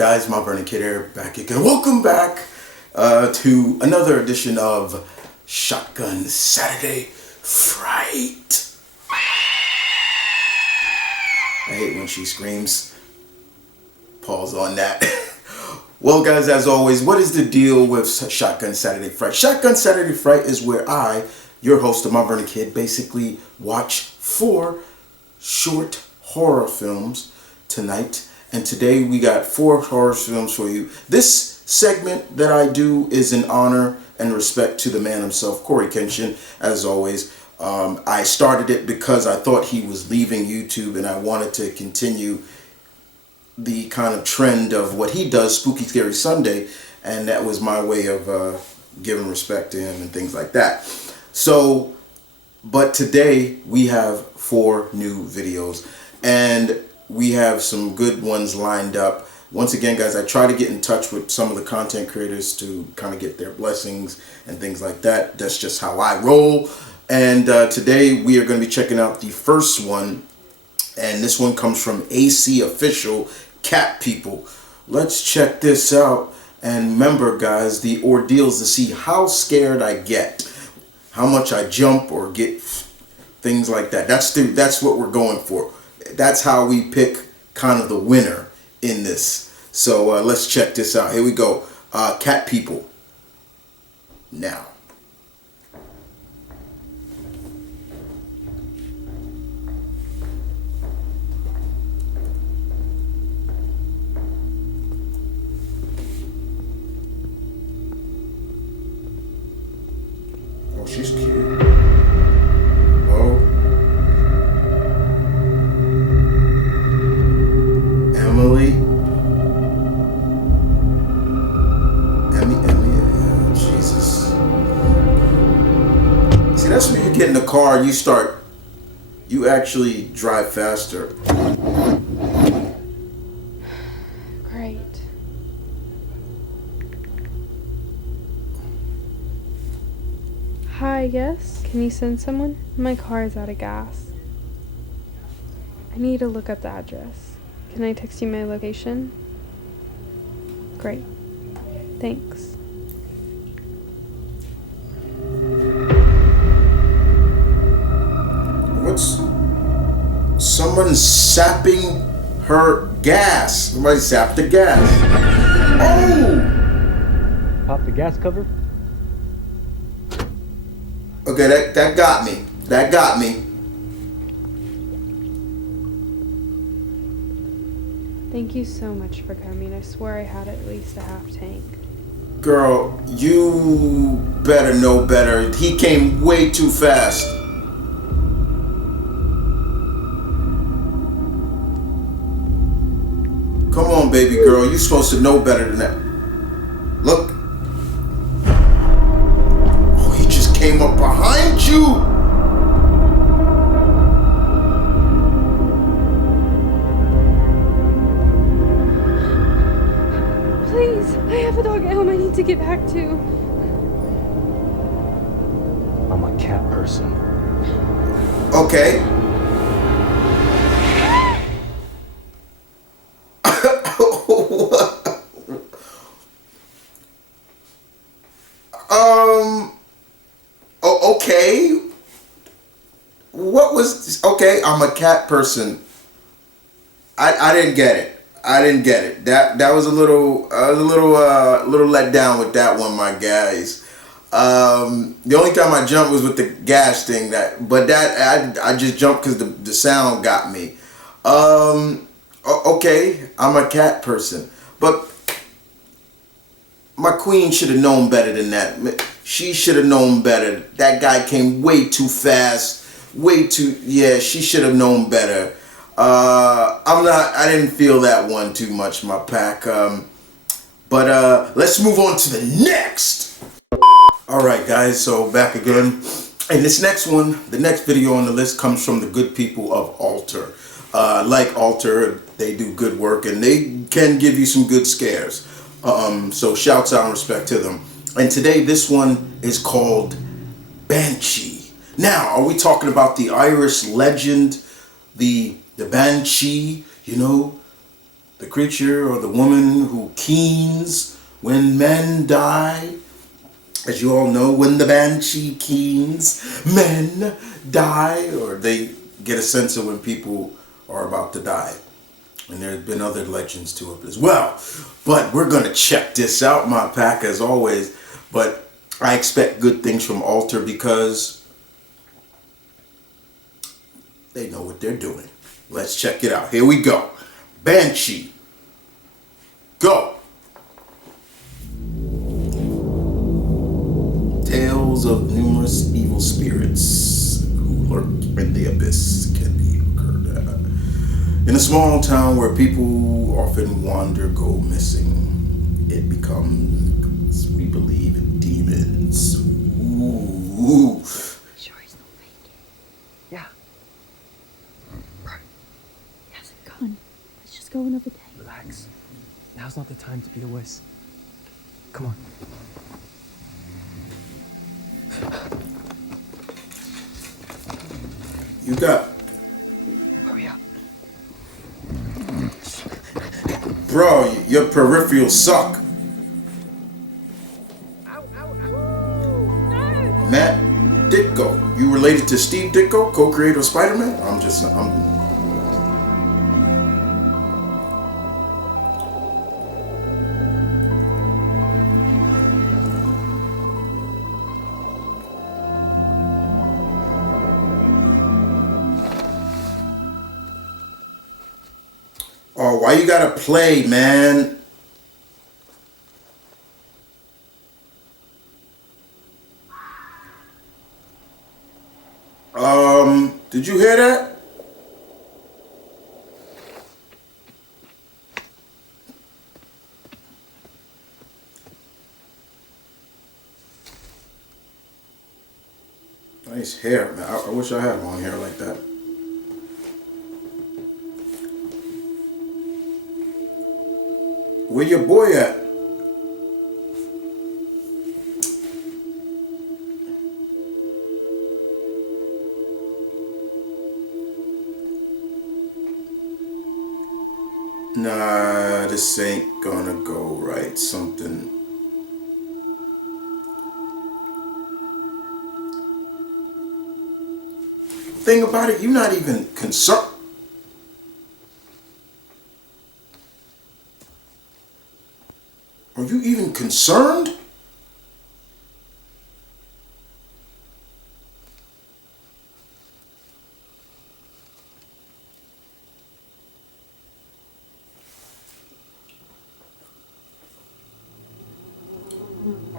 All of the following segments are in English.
guys? M.V.K here, back again. Welcome back to another edition of Shotgun Saturday Fright. I hate when she screams. Pause on that. Well guys, as always, what is the deal with Shotgun Saturday Fright? Shotgun Saturday Fright is where I, your host of M.V.K, basically watch 4 short horror films tonight. And today we got 4 horror films for you. This segment that I do is in honor and respect to the man himself, Corey Kenshin, as always. I started it because I thought he was leaving YouTube and I wanted to continue the kind of trend of what he does, Spooky Scary Sunday, and that was my way of giving respect to him and things like that. So, but today we have 4 new videos and we have some good ones lined up. Once again, guys, I try to get in touch with some of the content creators to kind of get their blessings and things like that. That's just how I roll. And today we are going to be checking out the first one. And this one comes from AC Official, Cat People. Let's check this out. And remember, guys, the ordeals to see how scared I get, how much I jump or get, things like that. That's what we're going for. That's how we pick kind of the winner in this. So let's check this out. Here we go. Cat People. Now. Oh, she's cute. Whoa. Emily, Jesus. See, that's when you get in the car and you actually drive faster. Great. Hi, yes? Can you send someone? My car is out of gas. I need to look up the address. Can I text you my location? Great. Thanks. What's... Someone's sapping her gas. Somebody sapped the gas. Oh! Pop the gas cover. Okay, that got me. That got me. Thank you so much for coming. I swear I had at least a half tank. Girl, you better know better. He came way too fast. Come on, baby girl. You're supposed to know better than that. Look. Oh, he just came up behind you. Please, I have a dog at home I need to get back to. I'm a cat person. Okay. Okay. What was... Okay, I'm a cat person. I didn't get it. I didn't get it. That was a little let down with that one, my guys. The only time I jumped was with the gas thing. But I just jumped because the sound got me. Okay, I'm a cat person, but my queen should have known better than that. She should have known better. That guy came way too fast. Yeah, she should have known better. I didn't feel that one too much, my pack. But let's move on to the next. Alright guys, so back again. And this next one, the next video on the list comes from the good people of Alter. Like Alter, they do good work and they can give you some good scares. So shouts out and respect to them. And today this one is called Banshee. Now, are we talking about the Irish legend, the Banshee, you know, the creature or the woman who keens when men die. As you all know, when the banshee keens, men die, or they get a sense of when people are about to die. And there's been other legends to it as well. But we're going to check this out, my pack, as always. But I expect good things from Alter because they know what they're doing. Let's check it out. Here we go. Banshee. Go. Tales of numerous evil spirits who lurk in the abyss can be occurred at. In a small town where people often wander, go missing, it becomes, we believe in demons. Ooh. Sure he's no fake. Yeah. Bro, he has a gun. Let's just go another day. Relax. Now's not the time to be a wuss. Come on. You got... Hurry up. Bro, your peripherals suck. Ow, ow, ow. No! Matt Ditko. You related to Steve Ditko, co-creator of Spider-Man? I'm Oh, why you gotta play, man? Did you hear that? Nice hair, man. I wish I had long hair like that. Where your boy at? Nah, this ain't gonna go right. Something. Thing about it, you're not even concerned. Are you even concerned?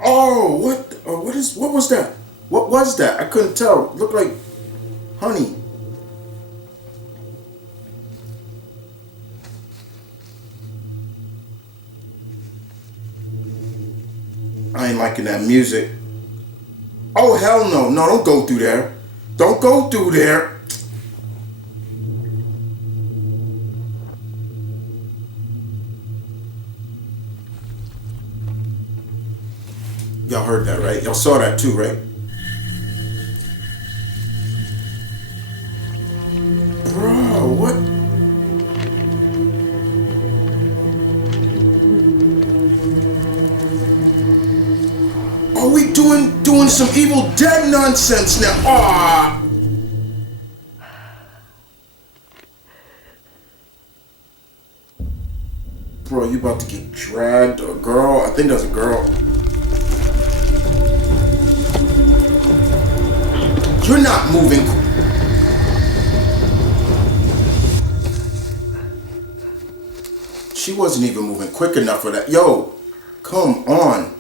Oh, what? What was that? What was that? I couldn't tell. It looked like honey. I ain't liking that music. Oh, hell no. No, don't go through there. Don't go through there. Y'all heard that, right? Y'all saw that too, right? Bro, what? Are we doing some Evil Dead nonsense now? Ah! Bro, you about to get dragged? A girl? I think that's a girl. You're not moving. She wasn't even moving quick enough for that. Yo, come on.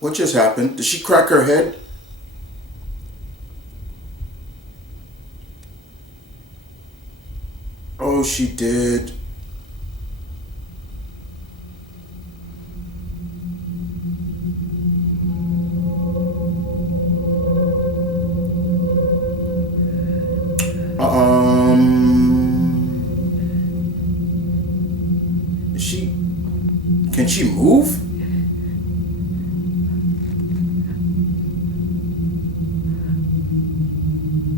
What just happened? Did she crack her head? Oh, she did. Banshee move?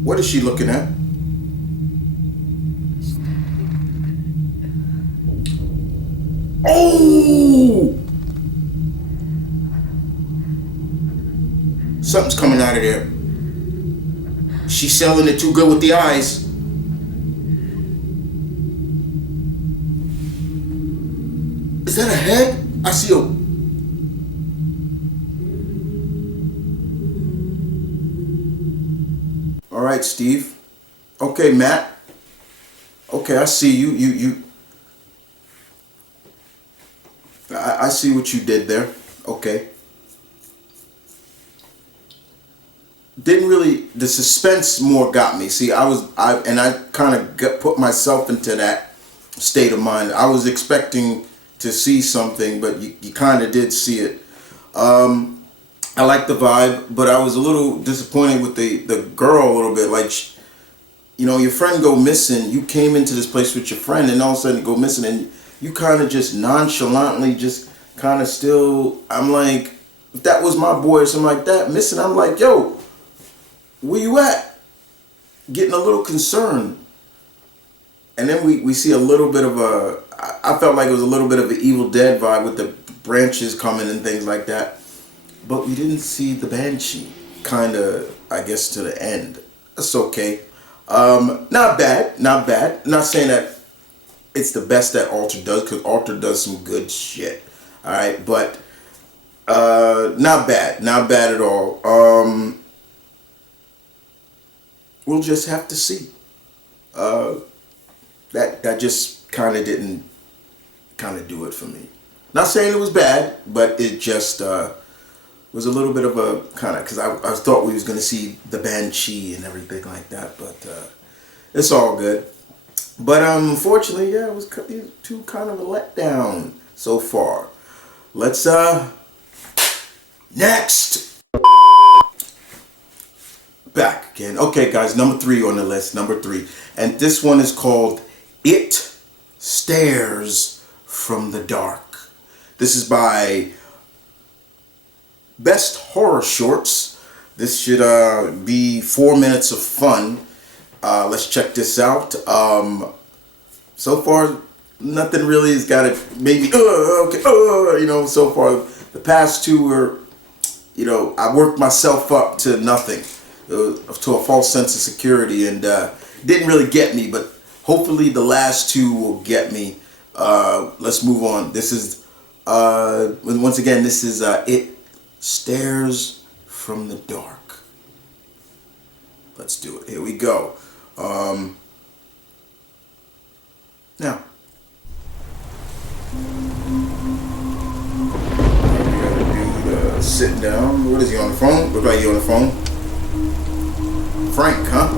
What is she looking at? Oh! Something's coming out of there. She's selling it too good with the eyes. Is that a head? I see a... All right, Steve. Okay, Matt. Okay, I see you. I see what you did there. Okay. Didn't really, the suspense more got me. See, I kind of put myself into that state of mind. I was expecting to see something, but you kind of did see it. I like the vibe, but I was a little disappointed with the girl a little bit. Like, you know, your friend go missing. You came into this place with your friend, and all of a sudden you go missing, and you kind of just nonchalantly just kind of still, I'm like, if that was my boy or something like that missing, I'm like, yo, where you at? Getting a little concerned. And then we see a little bit of a, I felt like it was a little bit of an Evil Dead vibe with the branches coming and things like that. But we didn't see the Banshee, kind of, I guess, to the end. That's okay. Not bad. Not saying that it's the best that Alter does, because Alter does some good shit. All right, but not bad at all. We'll just have to see. That just kind of didn't kind of do it for me. Not saying it was bad, but it just was a little bit of a kind of, because I thought we was going to see the Banshee and everything like that, but it's all good. But unfortunately, yeah, it was too kind of a letdown so far. Let's next. Back again. Okay, guys, number 3 on the list, number 3. And this one is called It Stares from the Dark. This is by Best Horror Shorts. This should be 4 minutes of fun. Let's check this out. So far, nothing really has got it. Maybe, okay, you know, so far. The past 2 were, you know, I worked myself up to nothing. To a false sense of security, and didn't really get me, but hopefully the last 2 will get me. Let's move on. This is once again, this is It Stares from the Dark. Let's do it. Here we go. Now we got a dude sitting down. What is he on the phone? Look like he on the phone. Frank, huh?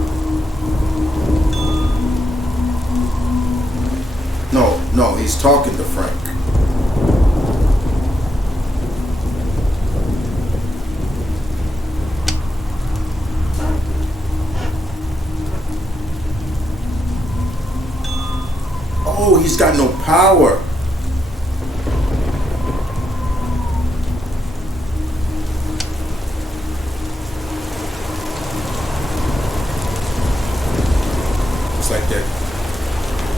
No, he's talking to Frank. Oh, he's got no power. Like that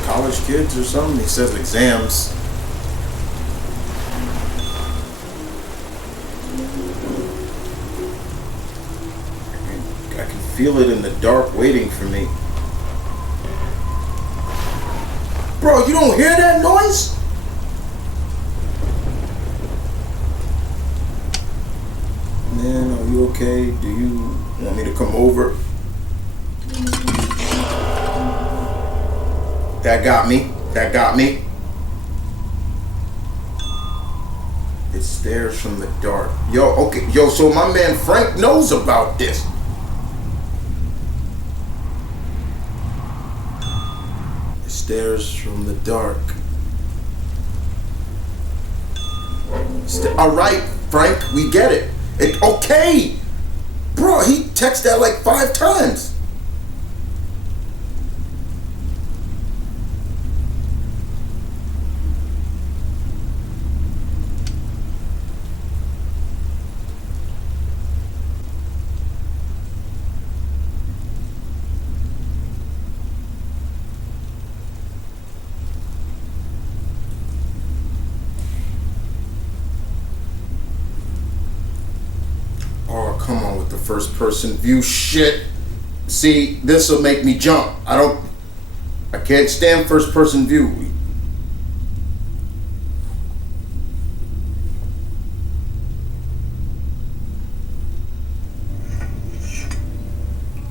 college kids or something. He says exams. I can feel it in the dark waiting for me. Bro, you don't hear that noise? Man, are you okay? Do you want me to come over? That got me. It stares from the dark. Yo, so my man Frank knows about this. It stares from the dark. All right, Frank, we get it. Okay. Bro, he texted that like 5 times. first person view shit. See, this will make me jump. I can't stand first person view.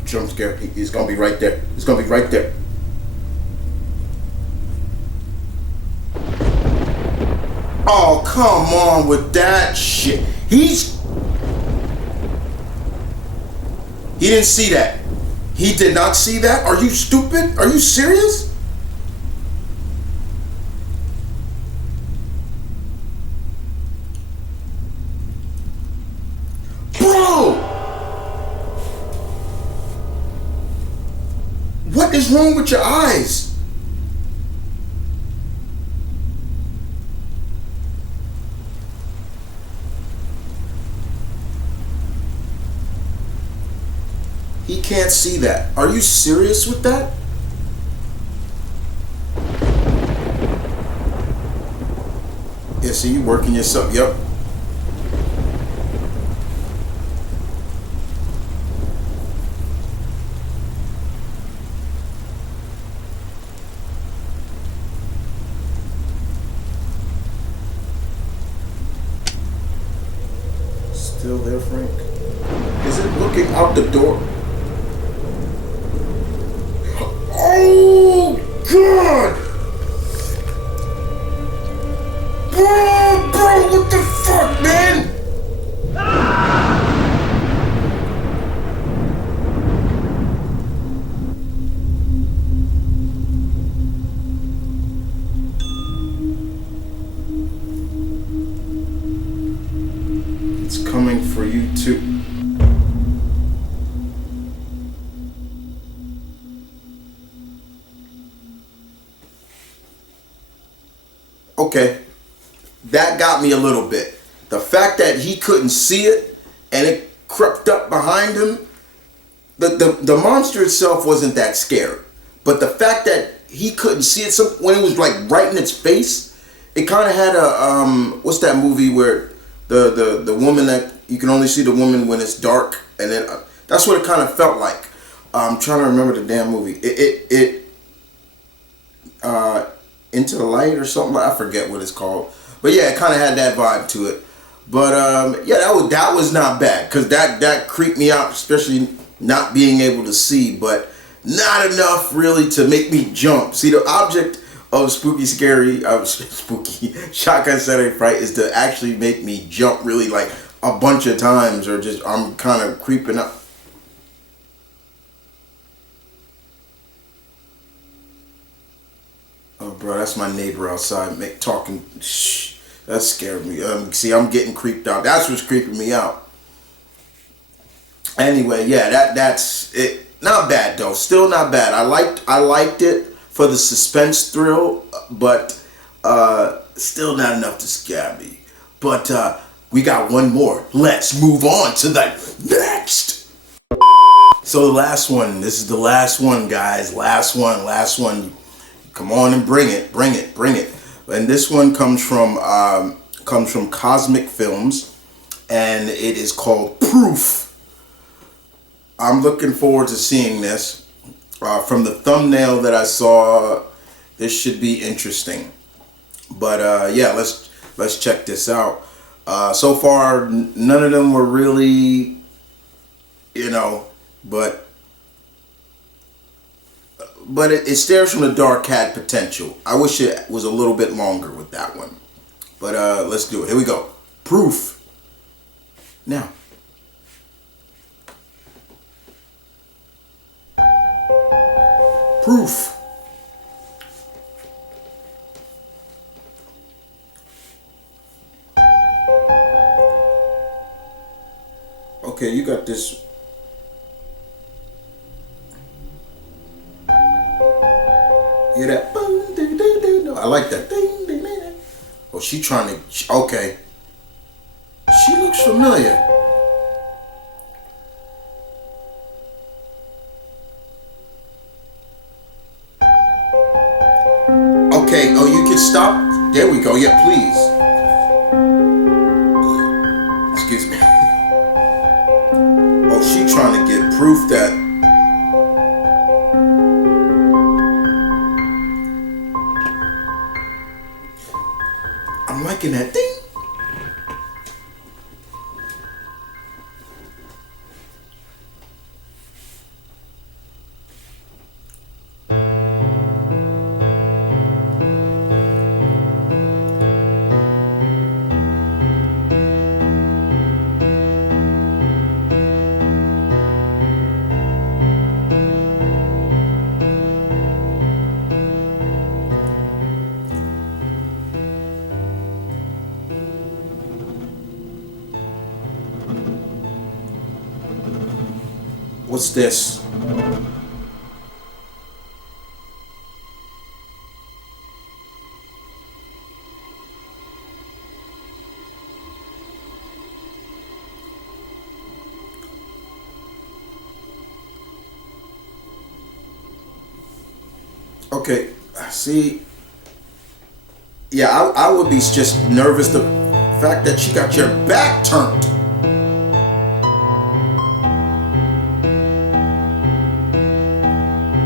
Jump scare. He's gonna be right there. He's gonna be right there. Oh, come on with that shit. He didn't see that. He did not see that? Are you stupid? Are you serious? Bro! What is wrong with your eyes? He can't see that. Are you serious with that? Yeah, see, you working yourself. Yep. Still there, Frank? Is it looking out the door? Oh, God! Bro, what the fuck, man? It's coming for you, too. Okay, that got me a little bit. The fact that he couldn't see it and it crept up behind him, the monster itself wasn't that scary. But the fact that he couldn't see it when it was like right in its face, it kind of had a what's that movie where the woman that you can only see the woman when it's dark, and then that's what it kind of felt like. I'm trying to remember the damn movie. Into the Light or something. I forget what it's called, but yeah, it kind of had that vibe to it. But yeah, that was not bad, because that creeped me out, especially not being able to see, but not enough really to make me jump. See, the object of spooky shotgun Saturday Fright is to actually make me jump really like a bunch of times, or just I'm kind of creeping up. Oh, bro, that's my neighbor outside talking. Shh, that scared me. See, I'm getting creeped out. That's what's creeping me out. Anyway, yeah, that's it. Not bad though. Still not bad. I liked it for the suspense thrill, but still not enough to scare me. But we got one more. Let's move on to the next. So the last one. This is the last one, guys. Last one. Come on and bring it. And this one comes from Cosmic Films, and it is called Proof. I'm looking forward to seeing this. From the thumbnail that I saw, this should be interesting. But yeah, let's check this out. So far, none of them were really, but it stares from the dark had potential. I wish it was a little bit longer with that one. But let's do it. Here we go. Proof. Now. Proof. Okay, you got this. Hear that? I like that. Oh, she trying to. Okay. She looks familiar. Okay. Oh, you can stop. There we go. Yeah, please. Excuse me. Oh, proof that I'm liking that thing. What's this? Okay, see, yeah, I would be just nervous the fact that she got your back turned.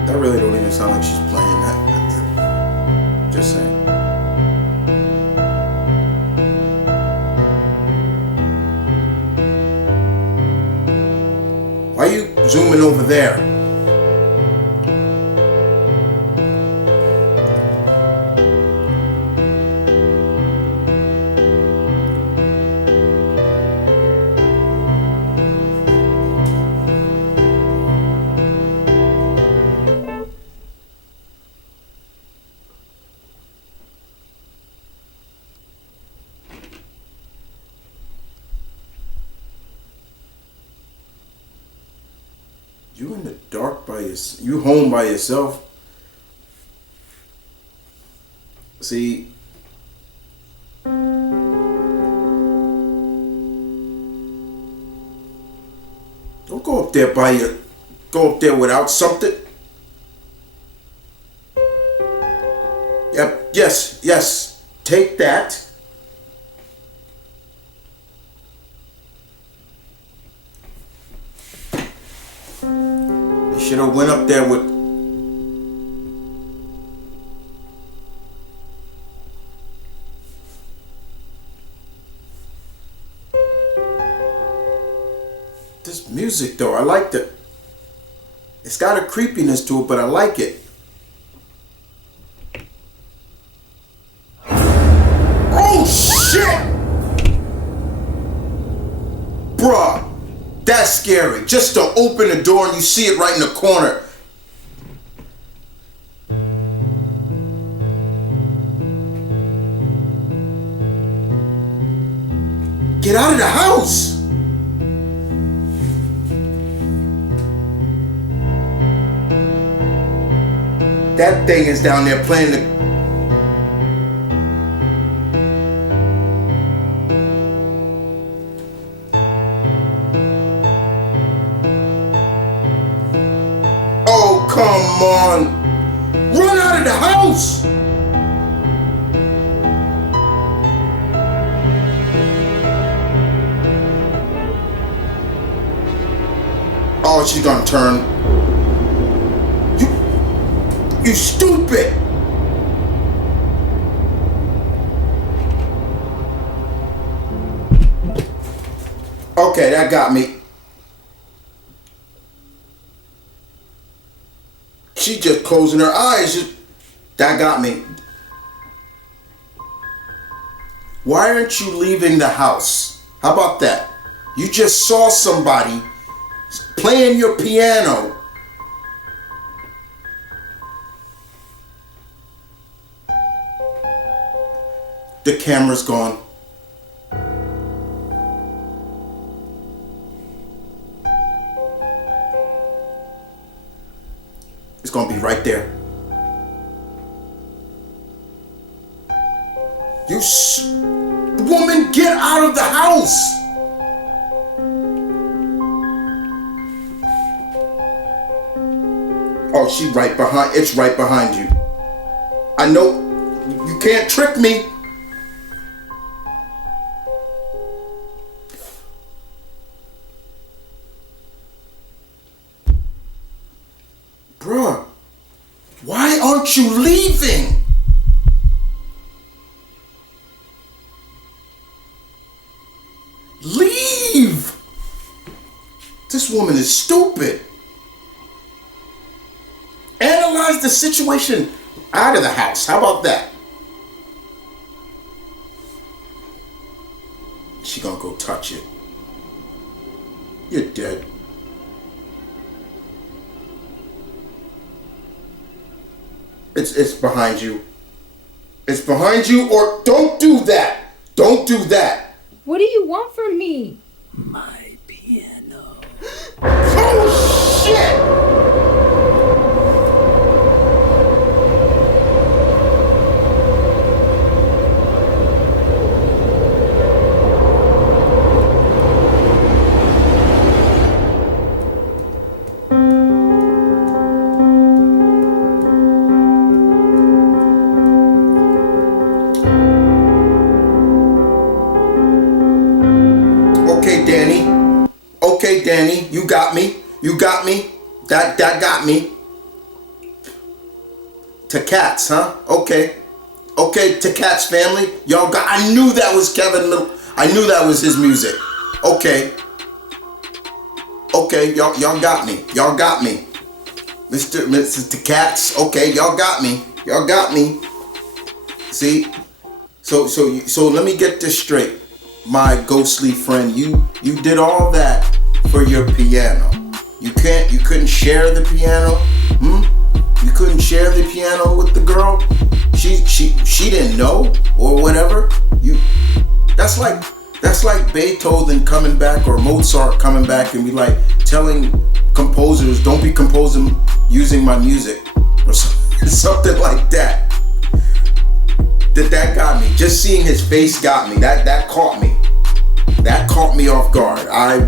That really don't even sound like she's playing that. Just saying. Why are you zooming over there? You in the dark by yourself. You home by yourself. See, don't go up there by your. Go up there without something. Yep. Yes. Yes. Take that. You should have went up there with. This music though, I like it. It's got a creepiness to it, but I like it. Oh shit! Bruh, that's scary. Just to open the door and you see it right in the corner. Get out of the house! That thing is down there playing the... Oh, come on! Run out of the house! Oh, she's gonna turn. You stupid! Okay, that got me. She just closing her eyes. That got me. Why aren't you leaving the house? How about that? You just saw somebody playing your piano. The camera's gone. It's gonna be right there. Woman, get out of the house! Oh, she right behind. It's right behind you. I know. You can't trick me. Bruh, why aren't you leaving? Leave! This woman is stupid. Analyze the situation out of the house. How about that? She gonna go touch it. You're dead. It's behind you. It's behind you, or don't do that. Don't do that. What do you want from me? My piano. Oh shit! Okay, Danny, you got me. You got me. That got me. To Cats, huh? Okay. Okay, to Cats family. Y'all got, I knew that was Kevin Little. I knew that was his music. Okay. Okay, y'all got me. Y'all got me. Mr. Cats. Okay, y'all got me. Y'all got me. See? So let me get this straight. My ghostly friend, you did all that for your piano. You couldn't share the piano? You couldn't share the piano with the girl? She didn't know or whatever? That's like Beethoven coming back or Mozart coming back and be like telling composers, don't be composing using my music or something like that. That got me. Just seeing his face got me. That caught me. That caught me off guard. I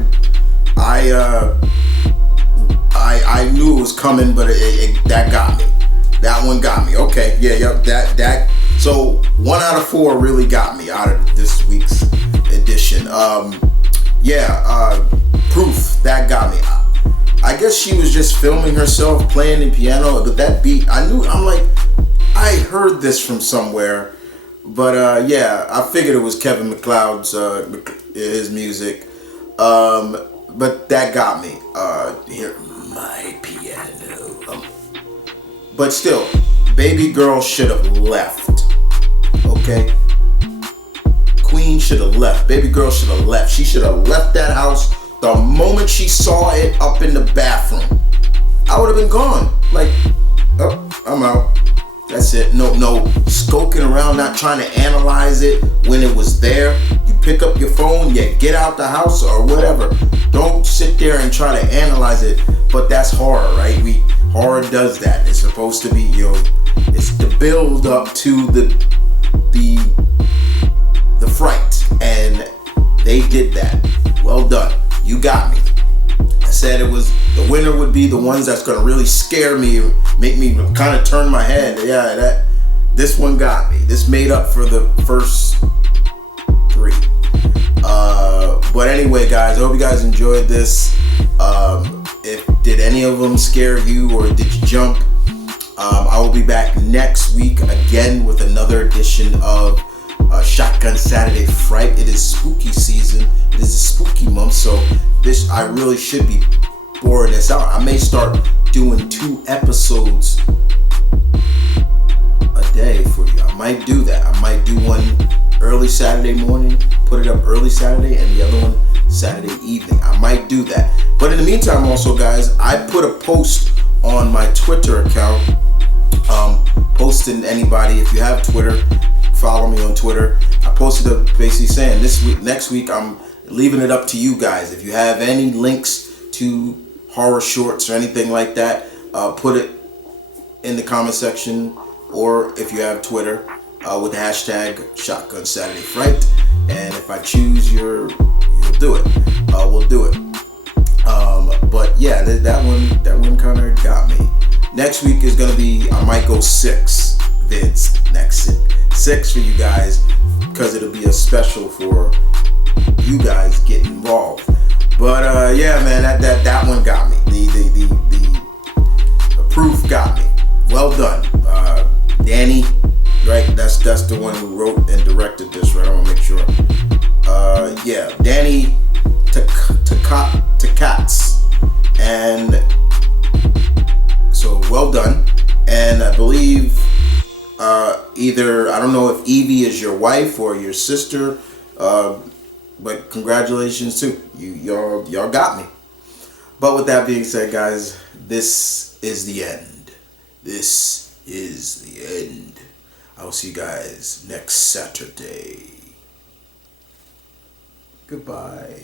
knew it was coming, but that got me. That one got me. Okay, yeah, that. So 1 out of 4 really got me out of this week's edition. Proof, that got me. I guess she was just filming herself playing the piano, but that beat, I'm like, I heard this from somewhere, but I figured it was Kevin MacLeod's his music, but that got me. Here, my piano. But still, baby girl should have left. Okay, Queen should have left. Baby girl should have left. She should have left that house the moment she saw it up in the bathroom. I would have been gone. Like, oh, I'm out. That's it. No skulking around, not trying to analyze it when it was there. You pick up your phone, you get out the house or whatever. Don't sit there and try to analyze it. But that's horror, right? Horror does that. It's supposed to be, it's the build up to the fright, and they did that. Well done. You got me. I said it was the winner would be the ones that's gonna really scare me, make me kind of turn my head. Yeah, this one got me. This made up for the first 3. But anyway, guys, I hope you guys enjoyed this. Did any of them scare you or did you jump? I will be back next week again with another edition of Shotgun Saturday Fright. It is spooky season. It is a spooky month, so I really should be boring this out. I may start doing 2 episodes a day for you. I might do that. I might do one early Saturday morning, put it up early Saturday, and the other one Saturday evening. I might do that. But in the meantime, also, guys, I put a post on my Twitter account, posting anybody, if you have Twitter, follow me on Twitter. I posted up basically saying next week, I'm leaving it up to you guys. If you have any links to horror shorts or anything like that, put it in the comment section, or if you have Twitter, with the hashtag Shotgun Saturday Fright. And if I choose you'll do it. We'll do it. But yeah, that one kind of got me. Next week is gonna be, I might go 6 vids next 6 for you guys, because it'll be a special for you guys getting involved. But yeah, man, that one got me. The proof got me. Well done. Danny, right? That's the one who wrote and directed this, right? I want to make sure. Yeah, Danny Takats. And so well done. And I believe either, I don't know if Evie is your wife or your sister, but congratulations too. Y'all got me. But with that being said, guys, this is the end. This is the end. I will see you guys next Saturday. Goodbye.